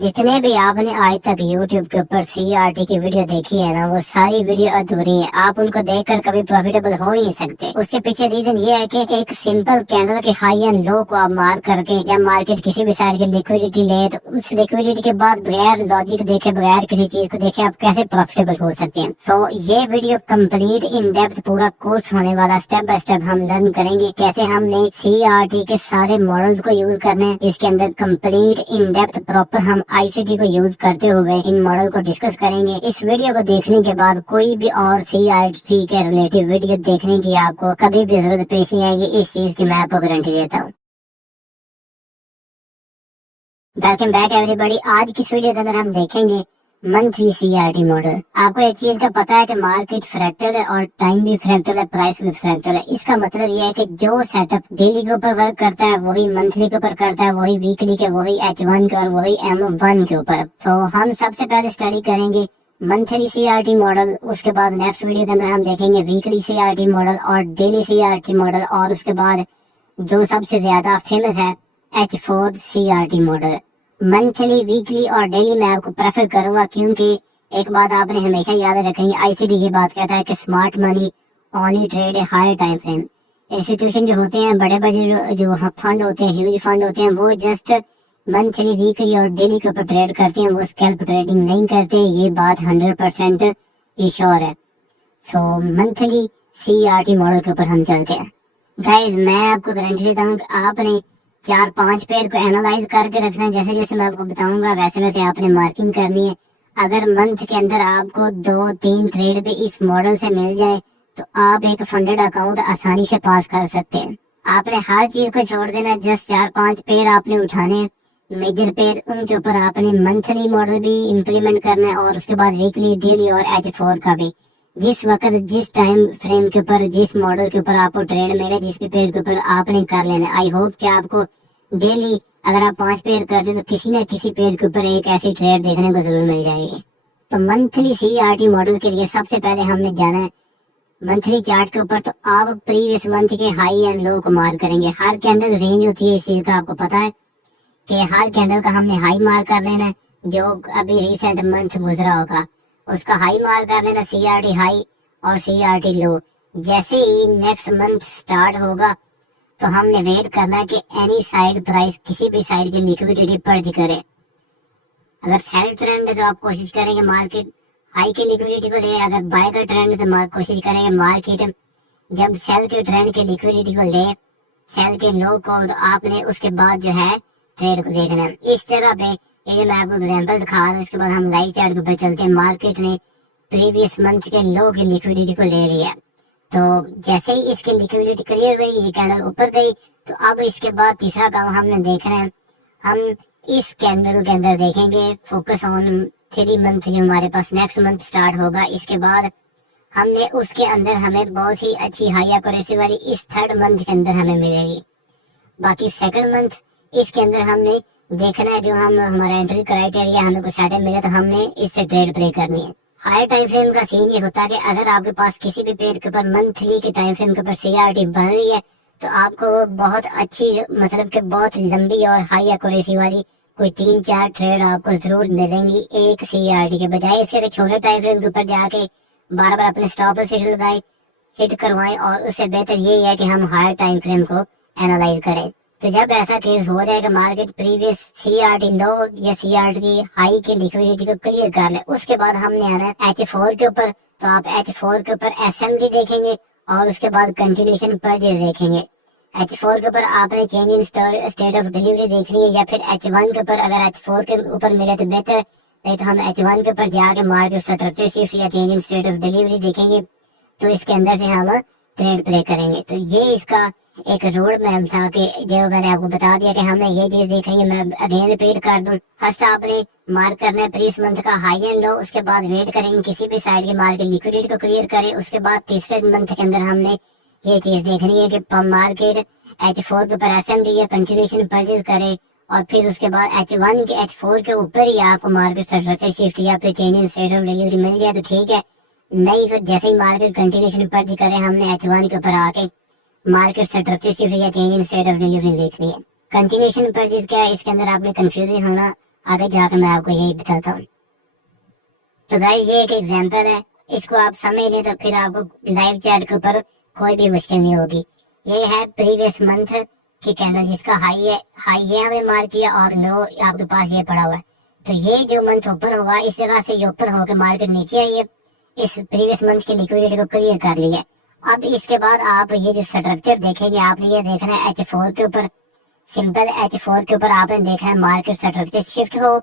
जितने भी आपने आज तक YouTube के ऊपर CRT की वीडियो देखी है ना, वो सारी वीडियो अधूरी है। आप उनको देखकर कभी प्रॉफिटेबल हो ही नहीं सकते। उसके पीछे रीजन ये है कि एक सिंपल कैंडल के हाई एंड लो को आप मार करके या मार्केट किसी भी साइड की लिक्विडिटी ले, तो उस लिक्विडिटी के बाद बगैर लॉजिक देखे, बगैर किसी चीज को देखे आप कैसे प्रॉफिटेबल हो सकते हैं। तो ये वीडियो कंप्लीट इन डेप्थ पूरा कोर्स होने वाला, स्टेप बाय स्टेप हम लर्न करेंगे कैसे हमने CRT के सारे मॉडल्स को यूज करने हैं, जिसके अंदर कंप्लीट इन डेप्थ प्रॉपर हम ICT को यूज करते हुए इन मॉडल को डिस्कस करेंगे। इस वीडियो को देखने के बाद कोई भी और CRT के रिलेटिव वीडियो देखने की आपको कभी भी जरूरत पेश नहीं आएगी, इस चीज की मैं आपको गारंटी देता हूँ। Welcome back everybody. आज की इस वीडियो के अंदर हम देखेंगे मंथली CRT मॉडल। आपको एक चीज का पता है कि मार्केट फ्रैक्टल है और टाइम भी फ्रैक्टल है, प्राइस भी फ्रैक्टल है। इसका मतलब ये है कि जो सेटअप डेली के ऊपर वर्क करता है वही मंथली के ऊपर करता है, वही वीकली के, वही H1 के और वही M1 के ऊपर। तो हम सबसे पहले स्टडी करेंगे मंथली CRT मॉडल। उसके बाद नेक्स्ट वीडियो के अंदर हम देखेंगे वीकली CRT मॉडल और डेली CRT मॉडल, और उसके बाद जो सबसे ज्यादा फेमस है H4 CRT model. Monthly, weekly और डेली मैं आपको प्रेफर करूंगा, क्योंकि एक बात आपने हमेशा याद रखेंगे, ICT की बात कहता है कि smart money only trade a higher time frame. Institution जो होते हैं, बड़े बड़े जो फंड होते हैं, ह्यूज फंड होते हैं, वो जस्ट मंथली, वीकली और डेली के ऊपर ट्रेड करते हैं, वो स्कैल्प ट्रेडिंग नहीं करते। ये बात 100% श्योर है। सो मंथली CRT मॉडल के ऊपर हम चलते हैं। गाइज, मैं आपको गारंटी देता हूँ कि आपने 4-5 पेयर को एनालाइज करके रखना है। जैसे जैसे मैं आपको बताऊंगा वैसे वैसे आपने मार्किंग करनी है। अगर मंथ के अंदर आपको 2-3 ट्रेड भी इस मॉडल से मिल जाए तो आप एक फंडेड अकाउंट आसानी से पास कर सकते हैं। आपने हर चीज को छोड़ देना, जस्ट 4-5 पेयर आपने उठाने हैं, मेजर पेयर, उनके ऊपर आपने मंथली मॉडल भी इम्प्लीमेंट करना है और उसके बाद वीकली, डेली और H4 का भी। जिस वक्त, जिस टाइम फ्रेम के ऊपर, जिस मॉडल के ऊपर आपको ट्रेड मिले, जिस भी पेज के ऊपर आपने कर लेना। आई होप कि आपको डेली अगर आप 5 पेज करते तो किसी न किसी पेज के ऊपर एक ऐसी ट्रेड देखने को जरूर मिल जाएगी। तो मंथली CRT मॉडल के लिए सबसे पहले हमने जाना है मंथली चार्ट के ऊपर। तो आप प्रीवियस मंथ के हाई एंड लो को मार्क करेंगे। हर कैंडल रेंज होती है, इस चीज का आपको पता है कि हर कैंडल का हमने हाई मार्क कर लेना है। जो अभी रिसेंट मंथ गुजरा होगा उसका हाई मार्क कर लेना, CRT हाई और CRT लो। जैसे ही नेक्स्ट मंथ स्टार्ट होगा तो हमने वेट करना है कि एनी साइड प्राइस किसी भी साइड की लिक्विडिटी पर्ज करे। अगर सेल ट्रेंड है तो आप कोशिश करेंगे मार्केट हाई की लिक्विडिटी को ले, अगर बाय का ट्रेंड है तो कोशिश करेंगे मार्केट जब सेल के ट्रेंड की लिक्विडिटी को ले, सेल के लो को, तो आपने उसके बाद जो है ट्रेड को देखना है। इस जगह पे ये मैं आपको एग्जांपल दिखा रहा हूँ। उसके बाद हम लाइव चार्ट के ऊपर चलते हैं। मार्केट ने प्रीवियस मंथ के लो की लिक्विडिटी को ले लिया, तो जैसे ही इसकी लिक्विडिटी क्लियर गई, ये कैंडल ऊपर गई, तो अब इसके बाद तीसरा काम हमने देखना है। हम इस कैंडल के अंदर देखेंगे, फोकस ऑन 3 मंथ जो हमारे पास नेक्स्ट मंथ स्टार्ट होगा। इसके बाद हमने उसके अंदर हमें बहुत ही अच्छी हाई एक्यूरेसी वाली इस 3rd मंथ के अंदर हमें मिलेगी। बाकी 2nd मंथ इसके अंदर हमने देखना है, जो हम हमारा एंट्री क्राइटेरिया हमें कुछ सेटअप मिले तो हमने इससे ट्रेड प्ले करनी है। हायर टाइम फ्रेम का सीन ये होता है कि अगर आपके पास किसी भी पेयर के ऊपर मंथली के टाइम फ्रेम के ऊपर CRT बन रही है तो आपको बहुत अच्छी, मतलब कि बहुत लंबी और हाई एक्यूरेसी वाली कोई 3-4 ट्रेड आपको जरूर मिलेंगी एक CRT के बजाय। इसके छोटे टाइम फ्रेम के ऊपर जाके बार बार अपने स्टॉप लॉस लगाए, हिट करवाएं, और उससे बेहतर यही है कि हम हायर टाइम फ्रेम को एनालाइज करें। तो जब ऐसा केस हो जाएगा, मार्केट प्रीवियस CRT लो या CRT हाई की लिक्विडिटी को क्लियर कर ले, उसके बाद हमने आना है H4 के ऊपर। तो आप H4 के ऊपर SMD देखेंगे और उसके बाद कंटिन्यूएशन परचेज देखेंगे। H4 के ऊपर आपने change in state of delivery देखनी है, या फिर H1 के ऊपर। अगर H4 के ऊपर मिले तो बेहतर, नहीं तो हम H1 के ऊपर जाके मार्केट स्ट्रक्चर शिफ्ट या change in state of delivery देखेंगे, तो इसके अंदर से हम ट्रेड प्ले करेंगे। तो ये इसका एक रोड मैप था कि जो मैंने आपको बता दिया कि हमने ये चीज देखनी है। मैं अगेन रिपीट कर दूं, फर्स्ट आपने मार्क करना है प्रीवियस मंथ का हाई एंड लो, उसके बाद वेट करेंगे किसी भी साइड के मार्केट लिक्विडिटी को क्लियर करे। उसके बाद तीसरे मंथ के अंदर हमने ये चीज देखनी है कि मार्केट H4 के ऊपर SMD या कंटिन्यूएशन परचेज करे, और फिर उसके बाद H1 के H4 के ऊपर ही आपको मार्केट स्ट्रक्चर शिफ्ट या फिर change in state of delivery मिल जाए तो ठीक है, नहीं तो जैसे ही मार्केट कंटिन्यूएशन परचेज करे हमने H1 के ऊपर आके मार्केट स्ट्रक्चर शिफ्ट या change in state of delivery देखनी है। कंटिन्यूएशन परचेज क्या है, इसके अंदर आपने कंफ्यूज नहीं होना। आगे जाकर मैं आपको यही बताता हूँ। तो गाइस ये एक एग्जांपल है, इसको आप समझ लें तो फिर आपको लाइव चैट के ऊपर कोई भी मुश्किल नहीं होगी। ये है प्रीवियस मंथ की कैंडल जिसका हाई ये हमने मार्क किया और लो आपके पास ये पड़ा हुआ है। तो ये जो मंथ ओपन हुआ इस जगह से ये ओपन होकर मार्केट नीचे आई है, इस प्रीवियस मंथ की लिक्विडिटी को क्लियर कर लिया। अब इसके बाद आप ये जो स्ट्रक्चर देखेंगे, आपने ये देखना है H4 के ऊपर, सिंपल H4 के ऊपर आपने देखना है मार्केट स्ट्रक्चर शिफ्ट हो,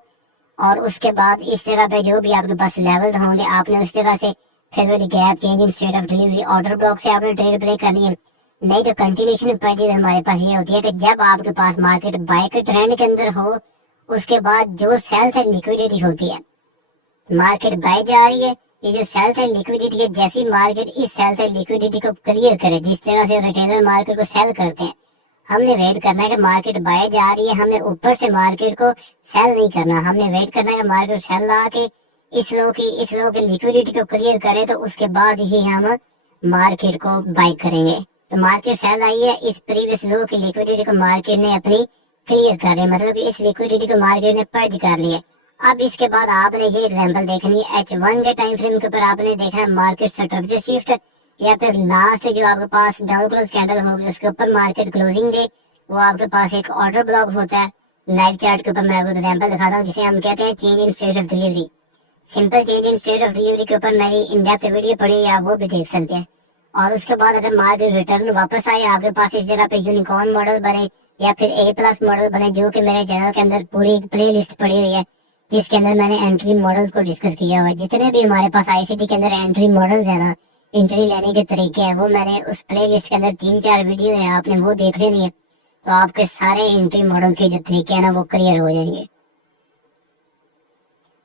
और उसके बाद इस जगह पे जो भी आपके पास लेवल होंगे आपने उस जगह से फिर वाली gap changing state of delivery order block से आपने ट्रेड प्ले करनी है। नहीं तो कंटिन्यूशन प्राइस हमारे पास ये होती है कि जब आपके पास मार्केट बाय के ट्रेंड के अंदर हो, उसके बाद जो सेल से लिक्विडिटी होती है, मार्केट बाय जा रही है, ये जो सेल से लिक्विडिटी है, जैसी मार्केट इस सेल से लिक्विडिटी को क्लियर करे, जिस जगह से रिटेलर मार्केट को सेल करते हैं, हमने वेट करना है कि मार्केट बाय जा रही है, हमने ऊपर से मार्केट को सेल नहीं करना, हमने वेट करना है कि मार्केट सेल ला के इस लो की लिक्विडिटी को क्लियर करे, तो उसके बाद ही हम मार्केट को बाय करेंगे। तो मार्केट सेल आई है, इस प्रीवियस लो की लिक्विडिटी को मार्केट ने अपनी क्लियर कर लिया, मतलब कि इस लिक्विडिटी को मार्केट ने पर्ज कर लिया। अब इसके बाद आपने ये एग्जांपल देखनी है H1 के टाइम फ्रेम के ऊपर, आपने देखना है मार्केट स्ट्रक्चर शिफ्ट, या फिर लास्ट जो आपके पास डाउन क्लोज कैंडल होगी उसके ऊपर मार्केट क्लोजिंग डे, वो आपके पास एक ऑर्डर ब्लॉक होता है। लाइव चार्ट के ऊपर मैं आपको एग्जांपल दिखाता हूँ जिसे हम कहते हैं change in state of delivery. Simple change in state of delivery के ऊपर मेरी इन डेप्थ वीडियो पड़ी है, आप वो भी देख सकते हैं। और उसके बाद अगर मार्केट रिटर्न वापस आए, आपके पास इस जगह पे यूनिकॉर्न मॉडल बने या फिर A+ मॉडल बने, जो कि मेरे चैनल के अंदर पूरी प्ले लिस्ट पड़ी हुई है, जिसके अंदर मैंने एंट्री मॉडल को डिस्कस किया हुआ है। जितने भी हमारे पास ICT के अंदर एंट्री मॉडल्स है ना, एंट्री लेने के तरीके हैं, वो मैंने उस प्ले लिस्ट के अंदर 3-4 वीडियो है, आपने वो देख लेनी है, तो आपके सारे एंट्री मॉडल के जो तरीके हैं ना वो क्लियर हो जाएंगे।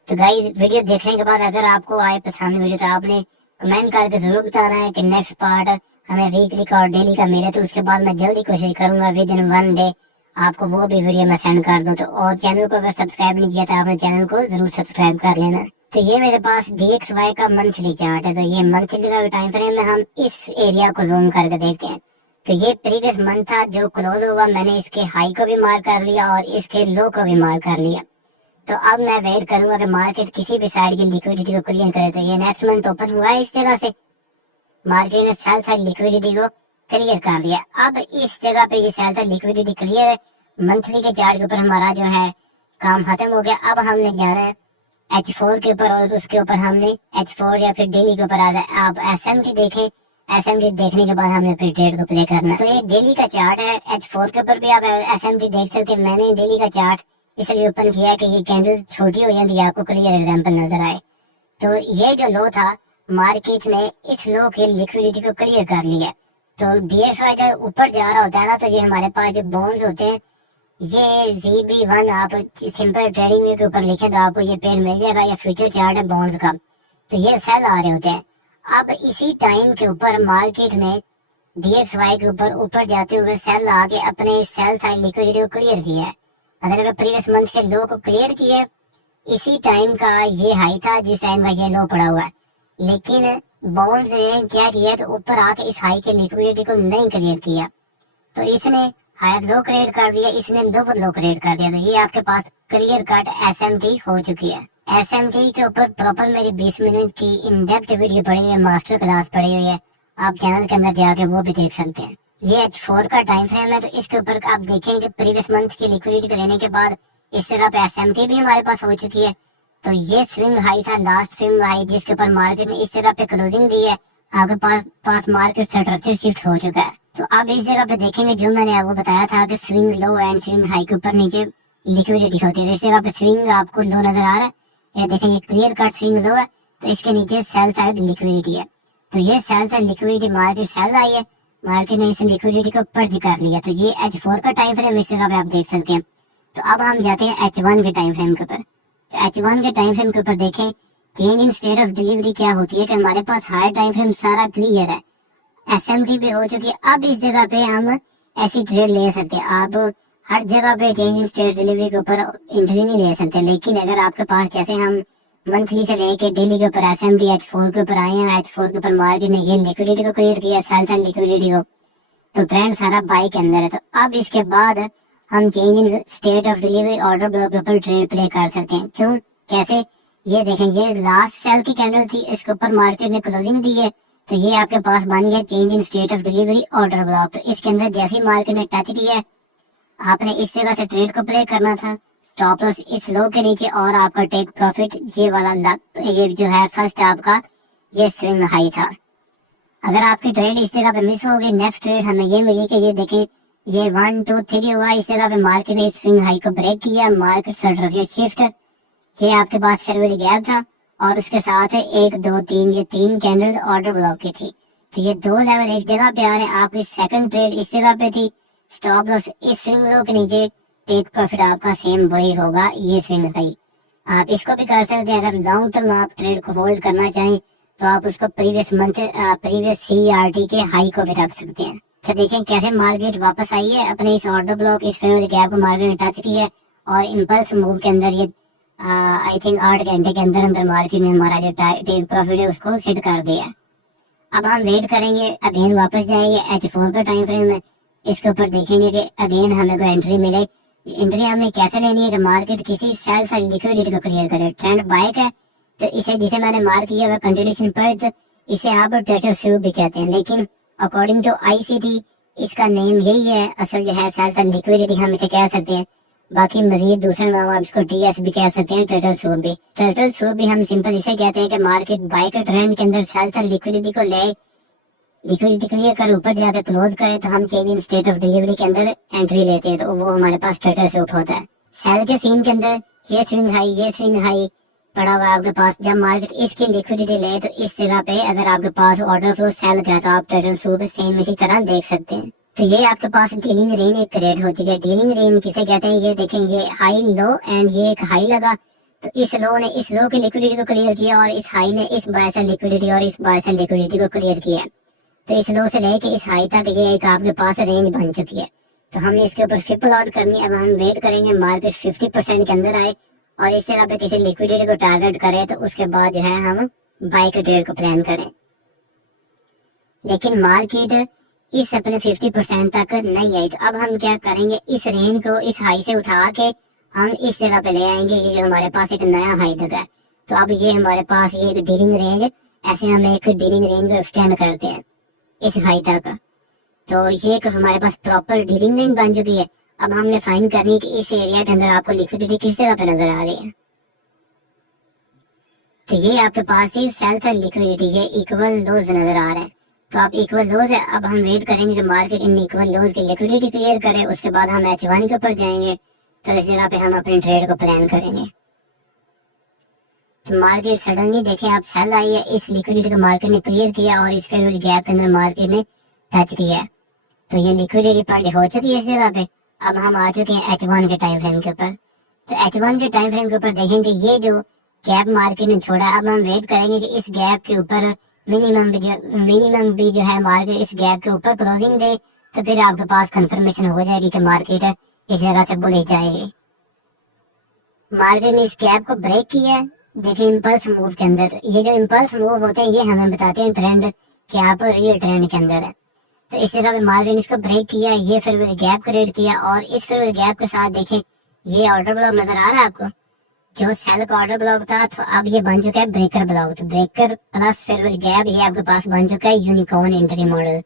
तो गाइस वीडियो देखने के बाद अगर आपको आए पसंद वीडियो तो आपने कमेंट करके जरूर बताना है कि नेक्स्ट पार्ट हमें वीकली का और डेली का मिले, तो उसके बाद मैं जल्दी कोशिश करूंगा विद इन 1 डे आपको वो भी वीडियो मैं सेंड कर दूं। तो और चैनल को अगर सब्सक्राइब नहीं किया तो आपने चैनल को जरूर सब्सक्राइब कर लेना। तो ये मेरे पास DXY का मंथली चार्ट है, तो ये मंथली का टाइम फ्रेम में हम इस एरिया को जूम करके देखते हैं। तो ये प्रीवियस मंथ था जो क्लोज हुआ, मैंने इसके हाई को भी मार्क कर लिया और इसके लो को भी मार्क कर लिया। तो अब मैं वेट करूंगा कि मार्केट किसी भी साइड की लिक्विडिटी को क्लियर करे। तो ये नेक्स्ट मंथ ओपन हुआ है, इस जगह से मार्केट ने सेल साइड लिक्विडिटी को क्लियर कर लिया। अब इस जगह पे ये सेल साइड लिक्विडिटी क्लियर है, मंथली के चार्ट के ऊपर हमारा जो है काम खत्म हो गया। अब हमने जाना है H4 के ऊपर, और उसके ऊपर हमने H4 या फिर डेली के ऊपर आ जाए। आप SMT देखें, SMT देखने के बाद हमने फिर ट्रेड को प्ले करना है। तो ये डेली का चार्ट है, H4 के ऊपर भी आप SMT देख सकते हैं। मैंने डेली का चार्ट इसलिए ओपन किया कि ये कैंडल छोटी हो जाती है, आपको क्लियर एग्जांपल नजर आए। तो ये जो लो था, मार्केट ने इस लो की लिक्विडिटी को क्लियर कर लिया। तो DXY जब ऊपर जा रहा होता है ना, तो ये हमारे पास जो बॉन्ड्स होते हैं, ये ZB1 आप सिंपल ट्रेडिंग व्यू के ऊपर लिखें तो आपको ये पेन मिल जाएगा, या फ्यूचर चार्ट है बॉन्ड्स का। तो ये सेल आ रहे होते हैं। अब इसी टाइम के ऊपर मार्केट ने DXY के ऊपर जाते हुए सेल आके अपने सेल साइड लिक्विडिटी को क्लियर किया है, मतलब प्रीवियस मंथ के लो को क्लियर किया। इसी टाइम का ये हाई था जिस टाइम का ये लो पड़ा हुआ है, लेकिन बॉन्ड्स ने क्या किया कि ऊपर आके इस हाई के लिक्विडिटी को नहीं क्लियर किया, तो इसने हायर लो क्रिएट कर दिया, इसने लोअर लो क्रिएट कर दिया। तो ये आपके पास क्लियर कट SMT हो चुकी है। SMT के ऊपर प्रॉपर मेरी 20 मिनट की इन डेप्थ वीडियो पड़ी हुई है, मास्टर क्लास पड़ी हुई है, आप चैनल के अंदर जाके वो भी देख सकते हैं। ये H4 का टाइम फ्रेम है, तो इसके ऊपर आप देखेंगे प्रीवियस मंथ की लिक्विडिटी को लेने के बाद इस जगह पे SMT भी हमारे पास हो चुकी है। तो ये स्विंग हाई था, लास्ट स्विंग हाई, जिसके ऊपर मार्केट ने इस जगह पे क्लोजिंग दी है, आपके पास मार्केट स्ट्रक्चर शिफ्ट हो चुका है। तो अब इस जगह पे देखेंगे जो मैंने आपको बताया था कि swing low and swing high के ऊपर नीचे लिक्विडिटी होती है। तो इस जगह पे स्विंग आपको लो नजर आ रहा है, ये देखें ये क्लियर कट स्विंग लो है, तो इसके नीचे सेल साइड लिक्विडिटी है। तो ये sell side liquidity market sell आई है, मार्केट ने इस लिक्विडिटी को पर्ज कर लिया। तो ये H4 का टाइम फ्रेम इस जगह पे आप देख सकते हैं। तो अब हम जाते हैं H1 के टाइम फ्रेम के ऊपर। तो H1 के टाइम फ्रेम के ऊपर देखें change in state of delivery क्या होती है कि हमारे पास हायर टाइम फ्रेम सारा क्लियर है, SMT भी हो चुकी है। अब इस जगह पे हम ऐसी ट्रेड ले सकते हैं। आप हर जगह पे चेंज इन स्टेट डिलीवरी के ऊपर एंट्री नहीं ले सकते, लेकिन अगर आपके पास जैसे हम मंथली से लेके डेली के ऊपर SMT H4 के ऊपर आए हैं, H4 के ऊपर मार्केट ने ये लिक्विडिटी को क्लियर किया, सेल साइड लिक्विडिटी को, तो ट्रेंड सारा बाई के अंदर है। तो अब इसके बाद हम change in state of delivery order block के ऊपर ट्रेड प्ले कर सकते हैं। क्यों, कैसे, ये देखें, ये लास्ट सेल की कैंडल थी, इसके ऊपर मार्केट ने क्लोजिंग दी है, तो ये आपके पास बन गया change in state of delivery order block. तो इसके अंदर जैसे ही मार्केट ने टच किया, आपने इस जगह से ट्रेड को प्ले करना था, स्टॉप लॉस इस लो के नीचे, और आपका टेक प्रॉफिट ये वाला ये जो है फर्स्ट आपका ये स्विंग हाई था। अगर आपकी ट्रेड इस जगह पे मिस हो गई, नेक्स्ट ट्रेड हमें ये मिली कि ये देखें, ये 1 2 3 हुआ, इस जगह पे मार्केट ने स्विंग हाई को ब्रेक किया, मार्केट सट रखी शिफ्ट, ये आपके पास फेयर वैल्यू गैप था, और उसके साथ है 1 2 3, ये 3 कैंडल ऑर्डर ब्लॉक की थी। तो ये 2 लेवल एक जगह पे आ रहे हैं। आपकी सेकंड ट्रेड इस जगह पे थी, स्टॉप लॉस इस स्विंग लो के नीचे, टेक प्रॉफिट आपका सेम वही होगा, ये स्विंग हाई। आप इसको भी कर सकते हैं, अगर लॉन्ग टर्म आप ट्रेड को होल्ड करना चाहें तो आप उसको प्रीवियस मंथ प्रीवियस CRT के हाई को भी रख सकते हैं। तो देखें कैसे मार्केट वापस आई है अपने इस ऑर्डर ब्लॉक, इस फेयर वैल्यू गैप को मार्केट ने टच किया है, और इम्पल्स मूव के अंदर ये आई थिंक 8 घंटे के अंदर अंदर मार्केट में हमारा जो टेक प्रॉफिट है उसको हिट कर दिया। अब हम वेट करेंगे, अगेन वापस जाएंगे H4 के टाइम फ्रेम में, इसके ऊपर देखेंगे कि अगेन हमें कोई एंट्री मिले। एंट्री हमने कैसे लेनी है कि मार्केट किसी सेल साइड लिक्विडिटी को क्लियर करे। ट्रेंड बाय का, तो इसे जिसे मैंने मार्क किया हुआ कंटिन्यूएशन पर, इसे आप ट्रेजर स्वीप भी कहते हैं, लेकिन अकॉर्डिंग टू ICT इसका नेम यही है, असल जो है सेल साइड लिक्विडिटी हम इसे कह सकते हैं। बाकी मजीद दूसरा नाम आप इसको TS भी कह सकते हैं, टर्टल स्वीप भी। टर्टल स्वीप भी हम सिंपल इसे कहते हैं कि मार्केट बाय के ट्रेंड के अंदर सेल साइड लिक्विडिटी को ले, लिक्विडिटी क्लियर कर ऊपर जाकर क्लोज करे, तो हम change in state of delivery के अंदर एंट्री लेते हैं, तो वो हमारे पास टर्टल स्वीप होता है। सेल के सीन के अंदर ये स्विंग हाई पड़ा हुआ है आपके पास, जब मार्केट इसकी लिक्विडिटी ले तो इस जगह पे अगर आपके पास ऑर्डर फ्लो सेल का है तो आप टर्टल स्वीप सेम इसी तरह देख सकते हैं। तो ये आपके पास डीलिंग रेंज एक क्रिएट हो चुकी है। डीलिंग रेंज किसे कहते हैं, ये देखें, ये हाई लो एंड ये एक हाई लगा, तो इस लो ने इस लो की लिक्विडिटी को क्लियर किया, और इस हाई ने इस बाय सेल लिक्विडिटी और इस बाय सेल लिक्विडिटी को क्लियर किया। तो इस लो से लेके इस हाई तक ये एक आपके पास रेंज बन चुकी है। तो हमने इसके ऊपर फिपल आउट करनी है। अब हम वेट करेंगे मार्केट 50% के अंदर आए और इस जगह पे किसी लिक्विडिटी को टारगेट करे, तो उसके बाद जो है हम बाय के ट्रेड को प्लान करें। लेकिन मार्केट इस अपने 50% तक नहीं आई, तो अब हम क्या करेंगे, इस रेंज को इस हाई से उठा के हम इस जगह पे ले आएंगे। ये जो हमारे पास एक नया हाई लगा है, तो अब ये हमारे पास ये एक डीलिंग रेंज, ऐसे हम एक डीलिंग रेंज को एक्सटेंड करते हैं इस हाई तक, तो ये एक हमारे पास प्रॉपर डीलिंग रेंज बन चुकी है। अब हमने फाइंड करनी है कि इस एरिया के अंदर आपको लिक्विडिटी किस जगह पे नजर आ रही है। तो ये आपके पास ही सेल्फ लिक्विडिटी ये इक्वल लोज नजर आ रहे हैं, तो आप इक्वल लोज है। अब हम वेट करेंगे कि मार्केट इन इक्वल लोज की लिक्विडिटी क्लियर करे, उसके बाद हम H1 के ऊपर जाएंगे, तो इस जगह पे हम अपने ट्रेड को प्लान करेंगे। तो मार्केट सडनली देखें आप सेल आई है, इस लिक्विडिटी को मार्केट ने क्लियर किया और इस फेयर वैल्यू गैप के अंदर मार्केट ने टच किया, तो ये लिक्विडिटी पॉइंट हो चुकी है इस जगह पे। अब हम आ चुके हैं H1 के टाइम फ्रेम के ऊपर, तो H1 के टाइम फ्रेम के ऊपर देखेंगे ये जो गैप मार्केट ने छोड़ा, अब हम वेट करेंगे कि इस गैप के ऊपर मिनिमम भी जो है मार्केट इस गैप के ऊपर क्लोजिंग दे, तो फिर आपके पास कंफर्मेशन हो जाएगी कि मार्केट इस जगह से बुलिश जाएगी। मार्केट ने इस गैप को ब्रेक किया, देखिए इम्पल्स मूव के अंदर, ये जो इम्पल्स मूव होते हैं ये हमें बताते हैं ट्रेंड कि आप रियल ट्रेंड के अंदर है। तो इस जगह पे मार्केट ने इसको ब्रेक किया, ये फिर गैप क्रिएट किया, और इस फिर गैप के साथ देखें ये ऑर्डर ब्लॉक नजर आ रहा है आपको, जो सेल का ऑर्डर ब्लॉक था, तो अब ये बन चुका है ब्रेकर ब्लॉक। तो ब्रेकर प्लस फिर गैप ये आपके पास बन चुका है यूनिकॉर्न एंट्री मॉडल।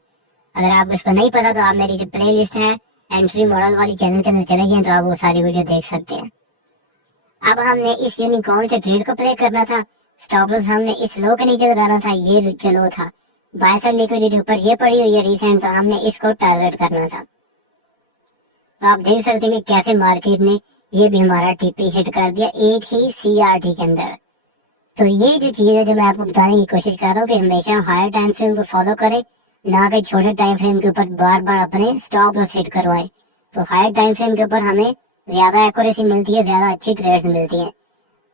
अगर आपको इसको नहीं पता तो आप मेरी जो प्ले लिस्ट है एंट्री मॉडल वाली चैनल के अंदर चले जाएं, तो आप वो सारी वीडियो देख सकते हैं। अब हमने इस यूनिकॉर्न से ट्रेड को प्ले करना था, स्टॉप लॉस हमने इस लो के नीचे लगाना था, ये जो लो था बाय साइड लिक्विडिटी ऊपर ये पड़ी हुई है रिसेंट, तो हमने इसको टारगेट करना था। तो आप देख सकते हैं कि कैसे मार्केट ने ये भी हमारा टीपी हिट कर दिया एक ही CRT के अंदर। तो ये जो चीज है जो मैं आपको बताने की कोशिश कर रहा हूँ कि हमेशा हायर टाइम फ्रेम को फॉलो करें, ना कि छोटे टाइम फ्रेम के ऊपर बार बार अपने स्टॉप लॉस हिट करवाएं। तो हायर टाइम फ्रेम के ऊपर हमें ज्यादा एक्यूरेसी मिलती है, ज्यादा अच्छी ट्रेड्स मिलती हैं।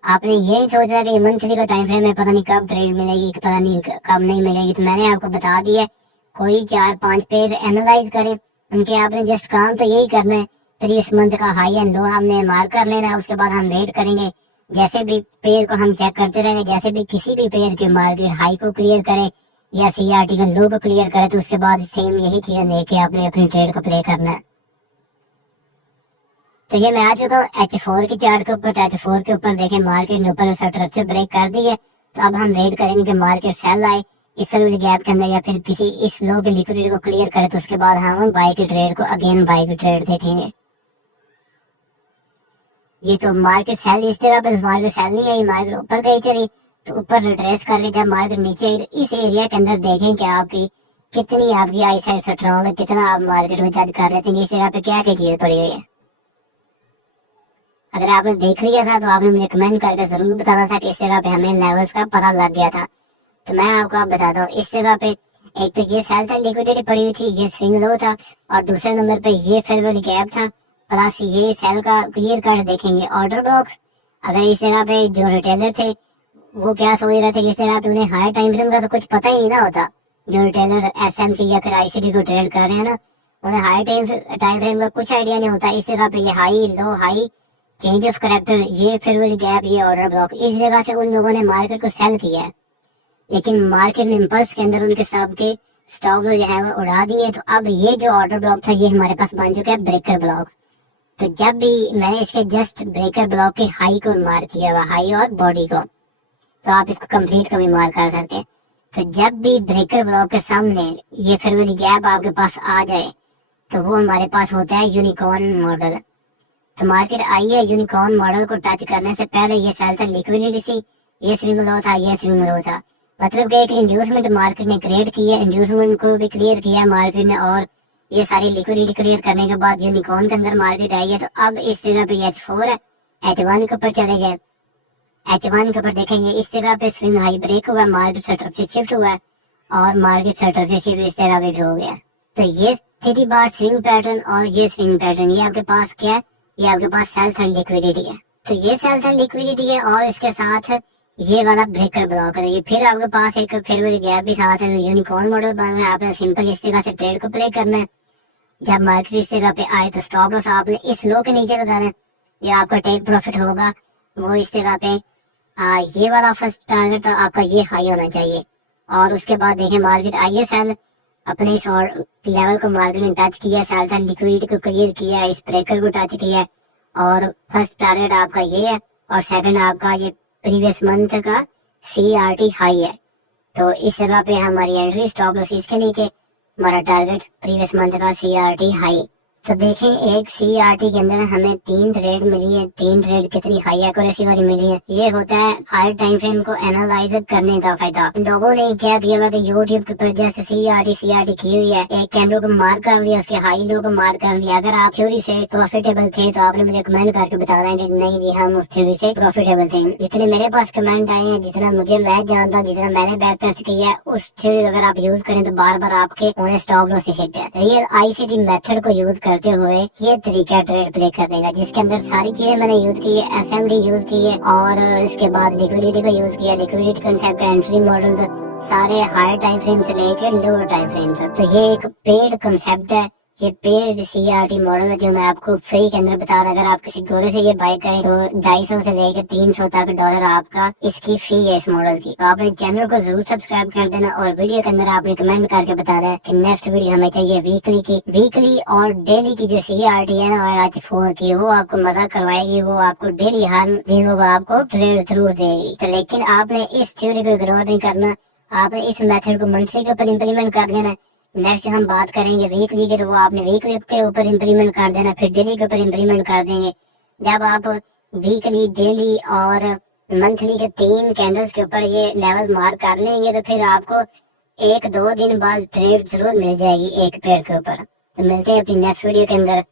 आपने ये नहीं सोच रहा कि मंथली का टाइम फ्रेम है, पता नहीं कब ट्रेड मिलेगी, पता नहीं कब नहीं मिलेगी। तो मैंने आपको बता दिया, कोई 4-5 पेज एनालाइज करें, उनके आपने जस्ट काम तो यही करना है, प्रीवियस मंथ का हाई एंड लो हमने मार्क कर लेना है। उसके बाद हम वेट करेंगे, जैसे भी पेयर को हम चेक करते रहेंगे, जैसे भी किसी भी पेयर के मार्केट हाई को क्लियर करे या CRT का लो को क्लियर करे, तो उसके बाद सेम यही चीजें लेके आपने अपनी ट्रेड को प्ले करना है। तो ये मैं आ चुका हूँ H4 की चार्ट के ऊपर। तो H4 के ऊपर देखें मार्केट ने ऊपर स्ट्रक्चर ब्रेक कर दी है। तो अब हम वेट करेंगे कि मार्केट सेल आए इस वाली गैप के अंदर या फिर किसी इस लो की लिक्विडिटी को क्लियर करे, तो उसके बाद हम बाई की ट्रेड को अगेन बाई की ट्रेड देखेंगे। ये तो मार्केट सेल इस जगह पर, मार्केट सेल नहीं आई, मार्केट ऊपर गई चली। तो ऊपर रिट्रेस करके जब मार्केट नीचे आई तो इस एरिया के अंदर देखें कि आपकी कितनी आपकी आई साइड स्ट्रॉन्ग है, कितना आप मार्केट में जज कर लेते हैं इस जगह पे क्या क्या चीज पड़ी हुई है। अगर आपने देख लिया था तो आपने मुझे कमेंट करके जरूर बताना था कि इस जगह पे हमें लेवल्स का पता लग गया था। तो मैं आपको आप बताता हूँ इस जगह पे एक तो ये सेल था, लिक्विडिटी पड़ी हुई थी, ये स्विंग लो था, और दूसरे नंबर पे ये फेयर वैल्यू गैप था, प्लस ये सेल का क्लियर कट देखेंगे ऑर्डर ब्लॉक। अगर इस जगह पे जो रिटेलर थे वो क्या सोच रहे थे कि इस जगह पे उन्हें हाई टाइम फ्रेम का तो कुछ पता ही नहीं ना होता। जो रिटेलर एसएमसी या फिर आईसीडी को ट्रेड कर रहे हैं ना, उन्हें हाई टाइम फ्रेम का कुछ आइडिया नहीं होता। इस जगह पे ये high low high change of character, ये फेयर वैल्यू गैप, ये ऑर्डर ब्लॉक, इस जगह से उन लोगों ने मार्केट को सेल किया है। लेकिन मार्केट ने इंपल्स के अंदर उनके सब के स्टॉप जो है वो उड़ा दिए। तो अब ये जो ऑर्डर ब्लॉक था ये हमारे पास बन चुका है ब्रेकर ब्लॉक। तो जब भी मैंने इसके जस्ट ब्रेकर ब्लॉक के हाई को मार्क किया हुआ, हाई और बॉडी को, तो आप इसको कंप्लीट का भी मार्क कर सकते हैं। तो जब भी ब्रेकर ब्लॉक के सामने ये फेयर वैल्यू गैप आपके पास आ जाए तो वो हमारे पास होता है यूनिकॉर्न मॉडल। तो मार्केट आई है, यूनिकॉर्न मॉडल को टच करने से पहले ये सेल था, लिक्विडिटी सी, ये स्विंग लो था, ये स्विंग लो था। मतलब कि एक इंड्यूसमेंट मार्केट ने क्रिएट किया, इंड्यूसमेंट को भी क्लियर किया मार्केट ने, और ये सारी लिक्विडिटी क्लियर करने के बाद यूनिकॉर्न के अंदर मार्केट आई है। तो अब इस जगह पे H4 है, H1 के ऊपर चले जाए, H1 के ऊपर देखेंगे इस जगह पे स्विंग हाई ब्रेक हुआ, मार्केट स्ट्रक्चर शिफ्ट हुआ है और मार्केट स्ट्रक्चर शिफ्ट इस जगह पे भी हो गया। तो ये 3 बार स्विंग पैटर्न और ये स्विंग पैटर्न, ये आपके पास क्या है, ये आपके पास सेल थर्ड लिक्विडिटी है। तो ये सेल थर्ड लिक्विडिटी है और इसके साथ ये वाला ब्रेकर ब्लॉक है। ये फिर आपके पास एक फेयर वैल्यू गैप भी साथ है। तो यूनिकॉर्न मॉडल बन रहा है, आपने सिंपल इस जगह से ट्रेड को प्ले करना है। जब मार्केट इस जगह पे आए तो स्टॉप लॉस आपने इस लो के नीचे लगाना है, जो आपका टेक प्रॉफिट होगा वो इस जगह पे ये वाला फर्स्ट टारगेट तो आपका ये हाई होना चाहिए। और उसके बाद देखें मार्केट आई है, सेल अपने इस और लेवल को मार्केट ने टच किया, सेल था लिक्विडिटी को क्लियर किया, इस ब्रेकर को टच किया, और फर्स्ट टारगेट आपका ये है और सेकंड आपका ये प्रीवियस मंथ का CRT हाई है। तो इस जगह पे हमारी एंट्री, स्टॉप लॉस इसके नीचे, हमारा टारगेट प्रीवियस मंथ का CRT हाई। तो देखें एक CRT के अंदर हमें 3 ट्रेड मिली है, 3 ट्रेड कितनी हाई एक्यूरेसी वाली मिली है। ये होता है हाई टाइम फ्रेम को एनालाइज करने का फायदा। लोगों ने क्या किया हुआ कि यूट्यूब के ऊपर जैसे CRT की हुई है, एक कैंडल को मार्क कर लिया, उसके हाई लो को मार्क कर लिया। अगर आप थ्योरी से प्रॉफिटेबल थे तो आपने मुझे कमेंट करके बताना है कि नहीं जी हम उस थ्योरी से प्रॉफिटेबल थे। जितने मेरे पास कमेंट आए हैं, जितना मुझे मैं जानता हूँ, जितना मैंने बैक टेस्ट किया है, उस थ्योरी अगर आप यूज करें तो बार बार आपके उन्हें स्टॉप लॉस हिट है। रियल ICT मेथड को यूज करते हुए ये तरीका ट्रेड प्ले करने का, जिसके अंदर सारी चीजें मैंने यूज की है, SMD यूज की है और इसके बाद लिक्विडिटी को यूज किया, लिक्विडिटी कंसेप्ट, एंट्री मॉडल, सारे हाई टाइम फ्रेम से लेकर लोअर टाइम फ्रेम तक। तो ये एक पेड कंसेप्ट है, ये पेड CRT मॉडल है जो मैं आपको फ्री के अंदर बता रहा हूँ। अगर आप किसी गोरे से ये बाय करें तो 250 से लेकर 300 तक डॉलर आपका इसकी फी है इस मॉडल की। तो आपने चैनल को जरूर सब्सक्राइब कर देना और वीडियो के अंदर आपने कमेंट करके बताना है कि नेक्स्ट वीडियो हमें चाहिए वीकली की। वीकली और डेली की जो CRT है ना और H4 की, वो आपको मजा करवाएगी, वो आपको डेली हर दिन वो आपको ट्रेड जरूर देगी। तो लेकिन आपने इस थ्योरी को इग्नोर नहीं करना, आपने इस मेथड को मंथली के ऊपर इम्प्लीमेंट कर लेना। नेक्स्ट हम बात करेंगे वीकली के, तो वो आपने वीकली के ऊपर इम्प्लीमेंट कर देना, फिर डेली के ऊपर इम्प्लीमेंट कर देंगे। जब आप वीकली, डेली और मंथली के 3 कैंडल्स के ऊपर ये लेवल मार्क कर लेंगे तो फिर आपको 1-2 दिन बाद ट्रेड जरूर मिल जाएगी एक पेयर के ऊपर। तो मिलते हैं अपनी नेक्स्ट वीडियो के अंदर।